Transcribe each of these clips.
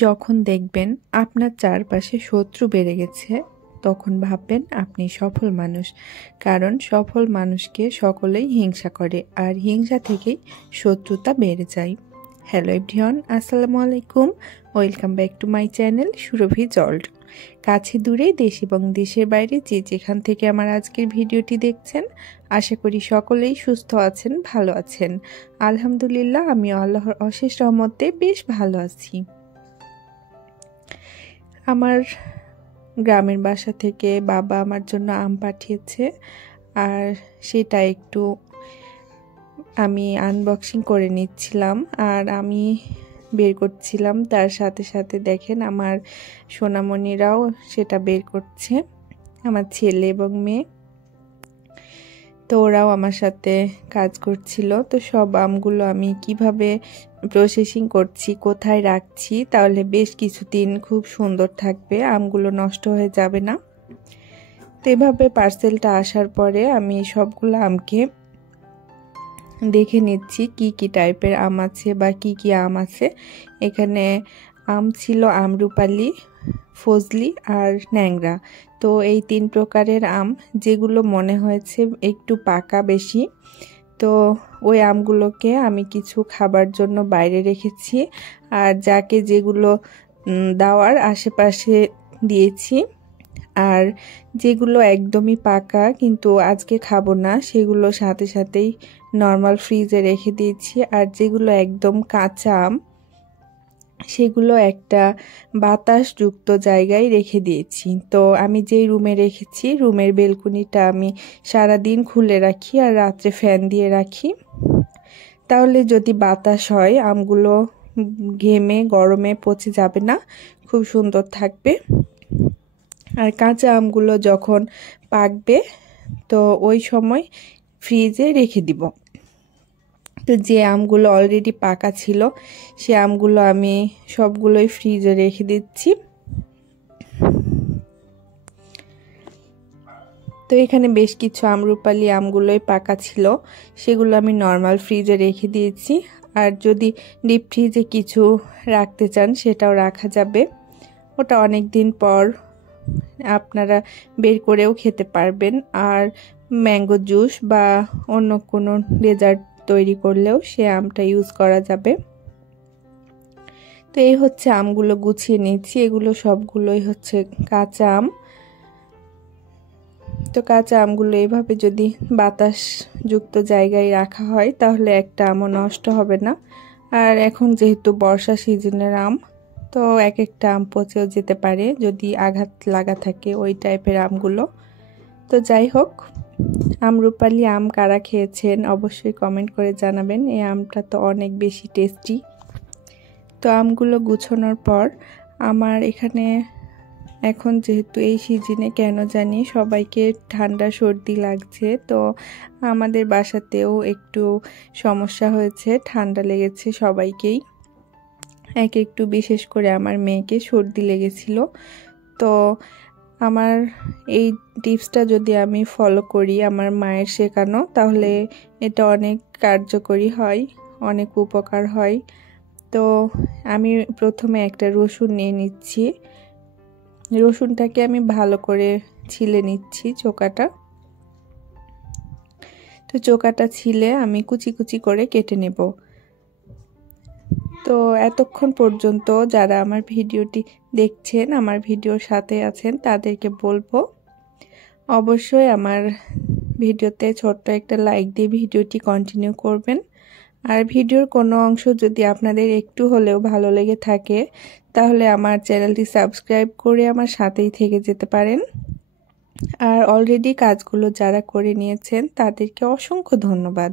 যখন দেখবেন আপনার চারপাশে শত্রু বেড়ে গেছে, তখন ভাববেন আপনি সফল মানুষ। কারণ সফল মানুষকে সকলেই হিংসা করে, আর হিংসা থেকেই শত্রুতা বেড়ে যায়। হ্যালো এভরিওয়ান, আসসালামু আলাইকুম। Welcome back to my channel সুরভি জল্ট। কাছে দূরে, দেশ এবং দেশের বাইরে যে যেখান থেকে আমার আজকের ভিডিওটি দেখছেন, আশা করি সকলেই সুস্থ আছেন, ভালো আছেন। আলহামদুলিল্লাহ, আমি আল্লাহর অশেষ রহমতে বেশ ভালো আছি। আমার গ্রামের বাসা থেকে বাবা আমার জন্য আম পাঠিয়েছে, আর সেটা একটু আমি আনবক্সিং করে নিচ্ছিলাম আর আমি বের করছিলাম। তার সাথে সাথে দেখেন আমার সোনামণিরাও সেটা বের করছে, আমার ছেলে এবং মেয়ে। তো ওরাও আমার সাথে কাজ করছিল। তো সব আমগুলো আমি কিভাবে প্রসেসিং করছি, কোথায় রাখছি, তাহলে বেশ কিছুদিন খুব সুন্দর থাকবে, আমগুলো নষ্ট হয়ে যাবে না। তো এভাবে পার্সেলটা আসার পরে আমি সবগুলো আমকে দেখে নিচ্ছি কি কি টাইপের আম আছে বা কি কি আম আছে। এখানে আম ছিল আমরুপালি, ফজলি আর ন্যাংরা। তো এই 3 প্রকারের আম, যেগুলো মনে হয়েছে একটু পাকা বেশি, তো ওই আমগুলোকে আমি কিছু খাবার জন্য বাইরে রেখেছি, আর যাকে যেগুলো দেওয়ার আশেপাশে দিয়েছি। আর যেগুলো একদমই পাকা কিন্তু আজকে খাবো না, সেগুলো সাথে সাথেই নর্মাল ফ্রিজে রেখে দিয়েছি। আর যেগুলো একদম কাঁচা আম, সেগুলো একটা বাতাসযুক্ত জায়গায় রেখে দিয়েছি। তো আমি যেই রুমে রেখেছি, রুমের বেলকনিটা আমি সারাদিন খুলে রাখি আর রাত্রে ফ্যান দিয়ে রাখি। তাহলে যদি বাতাস হয়, আমগুলো ঘেমে গরমে পচে যাবে না, খুব সুন্দর থাকবে। আর কাঁচা আমগুলো যখন পাকবে, তো ওই সময় ফ্রিজে রেখে দিব। তো যে আমগুলো অলরেডি পাকা ছিল, সে আমগুলো আমি সবগুলোই ফ্রিজে রেখে দিচ্ছি। তো এখানে বেশ কিছু আমরুপালি আমগুলোই পাকা ছিল, সেগুলো আমি নর্মাল ফ্রিজে রেখে দিয়েছি। আর যদি ডিপ ফ্রিজে কিছু রাখতে চান, সেটাও রাখা যাবে। ওটা অনেক দিন পর আপনারা বের করেও খেতে পারবেন। আর ম্যাঙ্গো জুস বা অন্য কোনো ডেজার্ট তৈরি করলেও সে আমটা ইউজ করা যাবে। তো এই হচ্ছে আমগুলো গুছিয়ে নিচ্ছি, এগুলো সবগুলোই হচ্ছে কাঁচা আম। তো কাঁচা আমগুলো এভাবে যদি বাতাসযুক্ত জায়গায় রাখা হয়, তাহলে একটা আমও নষ্ট হবে না। আর এখন যেহেতু বর্ষা সিজনের আম, তো এক একটা আম পচেও যেতে পারে যদি আঘাত লাগা থাকে ওই টাইপের আমগুলো। তো যাই হোক, আমরুপালি আম কারা খেয়েছেন অবশ্যই কমেন্ট করে জানাবেন। এই আমটা তো অনেক বেশি টেস্টি। তো আমগুলো গুছানোর পর আমার এখানে এখন যেহেতু এই সিজনে কেন জানি সবাইকে ঠান্ডা সর্দি লাগছে, তো আমাদের বাসাতেও একটু সমস্যা হয়েছে, ঠান্ডা লেগেছে সবাইকেই। একটু বিশেষ করে আমার মেয়েকে সর্দি লেগেছিল। তো আমার এই টিপসটা যদি আমি ফলো করি, আমার মায়ের শেখানো, তাহলে এটা অনেক কার্যকরী হয়, অনেক উপকার হয়। তো আমি প্রথমে একটা রসুন নিয়ে নিচ্ছি। রসুনটাকে আমি ভালো করে ছিলে নিচ্ছি চোকাটা। তো চোকাটা ছিলে আমি কুচি কুচি করে কেটে নেব। তো এতক্ষণ পর্যন্ত যারা আমার ভিডিওটি দেখছেন, আমার ভিডিওর সাথে আছেন, তাদেরকে বলবো অবশ্যই আমার ভিডিওতে ছোট্ট একটা লাইক দিয়ে ভিডিওটি কন্টিনিউ করবেন। আর ভিডিওর কোনো অংশ যদি আপনাদের একটু হলেও ভালো লেগে থাকে, তাহলে আমার চ্যানেলটি সাবস্ক্রাইব করে আমার সাথেই থেকে যেতে পারেন। আর অলরেডি কাজগুলো যারা করে নিয়েছেন, তাদেরকে অসংখ্য ধন্যবাদ।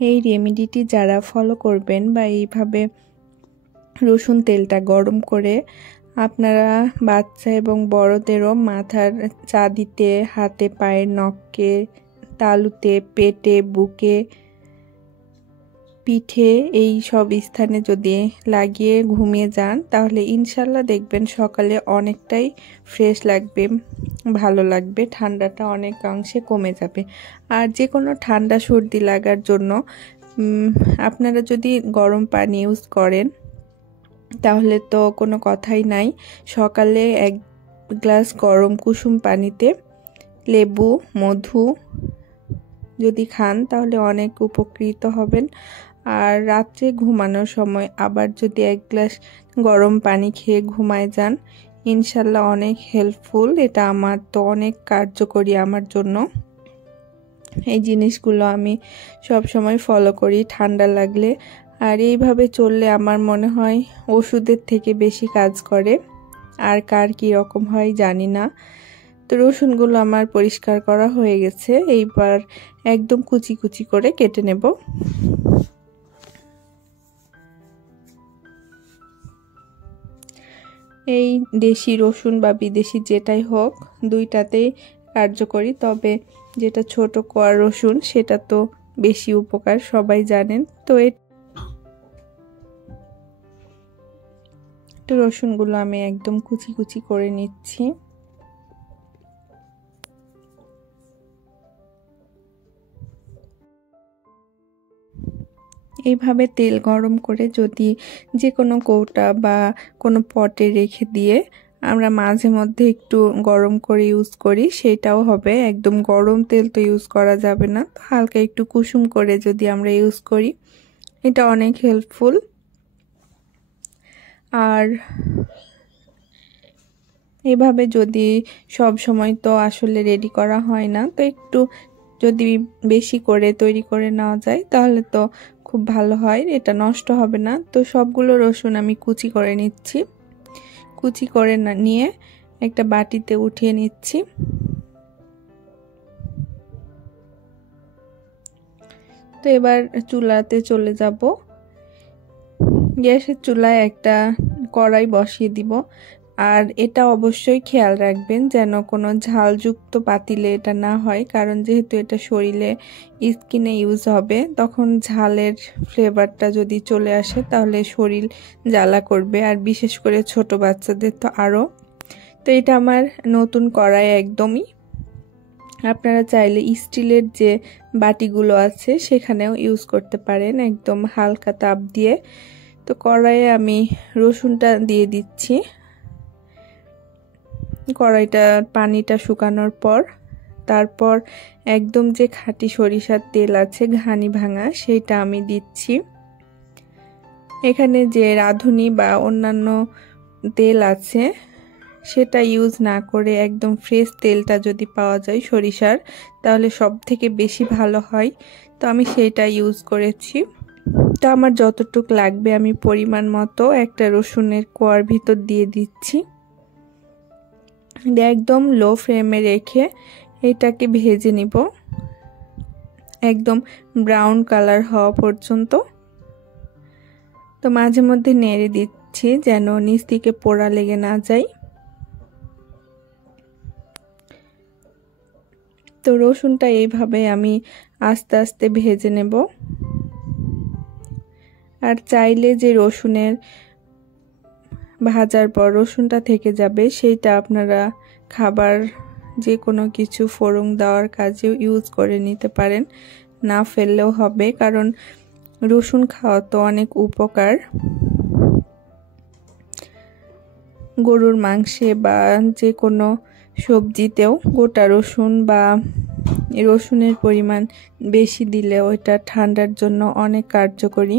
এই রেমেডিটি যারা ফলো করবেন বা এইভাবে রসুন তেলটা গরম করে আপনারা বাচ্চা এবং বড়দেরও মাথার চাঁদিতে, হাতে, পায়ের নখে, তালুতে, পেটে, বুকে, পিঠে, এই সব স্থানে যদি লাগিয়ে ঘুমিয়ে যান, তাহলে ইনশাল্লাহ দেখবেন সকালে অনেকটাই ফ্রেশ লাগবে, ভালো লাগবে, ঠান্ডাটা অনেকাংশে কমে যাবে। আর যে কোনো ঠান্ডা সর্দি লাগার জন্য আপনারা যদি গরম পানি ইউজ করেন, তাহলে তো কোনো কথাই নাই। সকালে এক গ্লাস গরম কুসুম পানিতে লেবু মধু যদি খান তাহলে অনেক উপকৃত হবেন। আর রাত্রে ঘুমানোর সময় আবার যদি এক গ্লাস গরম পানি খেয়ে ঘুমায় যান, ইনশাল্লাহ অনেক হেল্পফুল। এটা আমার তো অনেক কার্যকরী আমার জন্য। এই জিনিসগুলো আমি সব সময় ফলো করি ঠান্ডা লাগলে। আর এইভাবে চললে আমার মনে হয় ওষুধের থেকে বেশি কাজ করে। আর কার কী রকম হয় জানি না। তো রসুনগুলো আমার পরিষ্কার করা হয়ে গেছে, এইবার একদম কুচি কুচি করে কেটে নেব। এই দেশি রসুন বা বিদেশি যেটাই হোক দুইটাতেই কার্যকরী, তবে যেটা ছোট কোয়া রসুন সেটা তো বেশি উপকার, সবাই জানেন। তো রসুনগুলো আমি একদম কুচি কুচি করে নিচ্ছি। এইভাবে তেল গরম করে যদি যে কোনো কৌটা বা কোনো পটে রেখে দিয়ে আমরা মাঝে মধ্যে একটু গরম করে ইউজ করি, সেটাও হবে। একদম গরম তেল তো ইউজ করা যাবে না, তো হালকা একটু কুসুম করে যদি আমরা ইউজ করি এটা অনেক হেল্পফুল। আর এভাবে যদি সব সময় তো আসলে রেডি করা হয় না, তো একটু যদি বেশি করে তৈরি করে নেওয়া যায় তাহলে তো খুব ভালো হয়, এটা নষ্ট হবে না। তো সবগুলো রসুন আমি কুচি করে নিচ্ছি। কুচি করে নিয়ে একটা বাটিতে উঠিয়ে নিচ্ছি। তো এবার চুলাতে চলে যাব। গ্যাসের চুলায় একটা কড়াই বসিয়ে দিব। আর এটা অবশ্যই খেয়াল রাখবেন যেন কোনো ঝালযুক্ত পাতিলে এটা না হয়, কারণ যেহেতু এটা শরীরে স্কিনে ইউজ হবে, তখন ঝালের ফ্লেভারটা যদি চলে আসে তাহলে শরীর জ্বালা করবে, আর বিশেষ করে ছোট বাচ্চাদের তো আরও। তো এটা আমার নতুন কড়াই একদমই। আপনারা চাইলে স্টিলের যে বাটিগুলো আছে সেখানেও ইউজ করতে পারেন, একদম হালকা তাপ দিয়ে। তো কড়াইয়ে আমি রসুনটা দিয়ে দিচ্ছি। কড়াইটা পানিটা শুকানোর পর তারপর একদম যে খাঁটি সরিষার তেল আছে ঘানি ভাঙা সেইটা আমি দিচ্ছি। এখানে যে রাঁধুনি বা অন্যান্য তেল আছে সেটা ইউজ না করে একদম ফ্রেশ তেলটা যদি পাওয়া যায় সরিষার তাহলে সব থেকে বেশি ভালো হয়। তো আমি সেইটা ইউজ করেছি। তো আমার যতটুক লাগবে আমি পরিমাণ মতো একটা রসুনের কোয়ার ভিতর দিয়ে দিচ্ছি। একদম লো ফ্লেমে রেখে এটাকে ভেজে নিব একদম ব্রাউন কালার হওয়া পর্যন্ত। তো মাঝে মধ্যে নেড়ে দিচ্ছি যেন নিচ থেকে পোড়া লেগে না যায়। তো রসুনটা এইভাবে আমি আস্তে আস্তে ভেজে নেব। আর চাইলে যে রসুনের ভাজার পর রসুনটা থেকে যাবে সেইটা আপনারা খাবার যে কোনো কিছু ফোড়ন দেওয়ার কাজেও ইউজ করে নিতে পারেন, না ফেললেও হবে, কারণ রসুন খাওয়া তো অনেক উপকার। গরুর মাংসে বা যে কোনো সবজিতেও গোটা রসুন বা রসুনের পরিমাণ বেশি দিলে ওইটা ঠান্ডার জন্য অনেক কার্যকরী।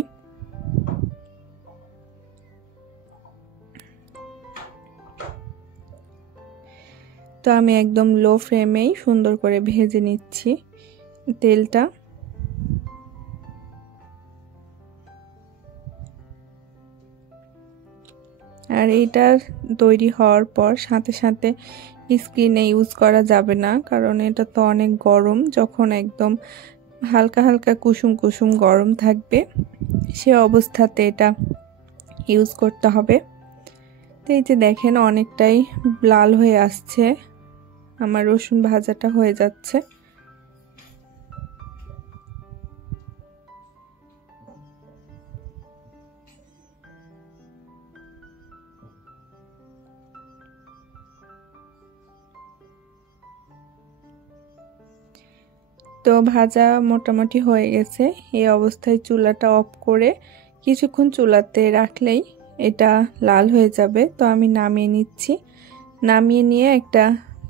তো আমি একদম লো ফ্লেমেই সুন্দর করে ভেজে নিচ্ছি তেলটা। আর এইটা তৈরি হওয়ার পর সাথে সাথে স্কিনে ইউজ করা যাবে না, কারণ এটা তো অনেক গরম। যখন একদম হালকা হালকা কুসুম কুসুম গরম থাকবে সে অবস্থাতে এটা ইউজ করতে হবে। তো এই যে দেখেন অনেকটাই লাল হয়ে আসছে, আমার রসুন ভাজাটা হয়ে যাচ্ছে। তো ভাজা মোটামুটি হয়ে গেছে। এই অবস্থায় চুলাটা অফ করে কিছুক্ষণ চুলাতে রাখলেই এটা লাল হয়ে যাবে। তো আমি নামিয়ে নিচ্ছি। নামিয়ে নিয়ে একটা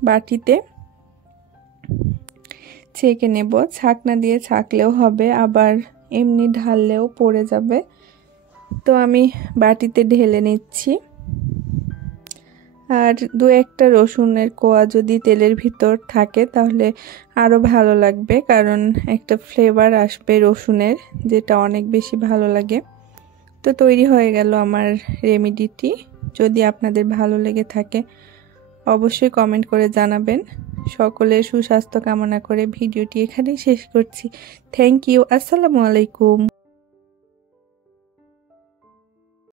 বাটিতে ছেঁকে নেব। ছাকনা দিয়ে ছাকলেও হবে, আবার এমনি ঢাললেও পড়ে যাবে। তো আমি বাটিতে ঢেলে নিচ্ছি। আর দু একটা রসুনের কোয়া যদি তেলের ভিতর থাকে তাহলে আরও ভালো লাগবে, কারণ একটা ফ্লেভার আসবে রসুনের, যেটা অনেক বেশি ভালো লাগে। তো তৈরি হয়ে গেল আমার রেমেডিটি। যদি আপনাদের ভালো লেগে থাকে অবশ্যই কমেন্ট করে জানাবেন। সকলের সুস্বাস্থ্য কামনা করে ভিডিওটি এখানেই শেষ করছি। Thank you. আসসালামু আলাইকুম।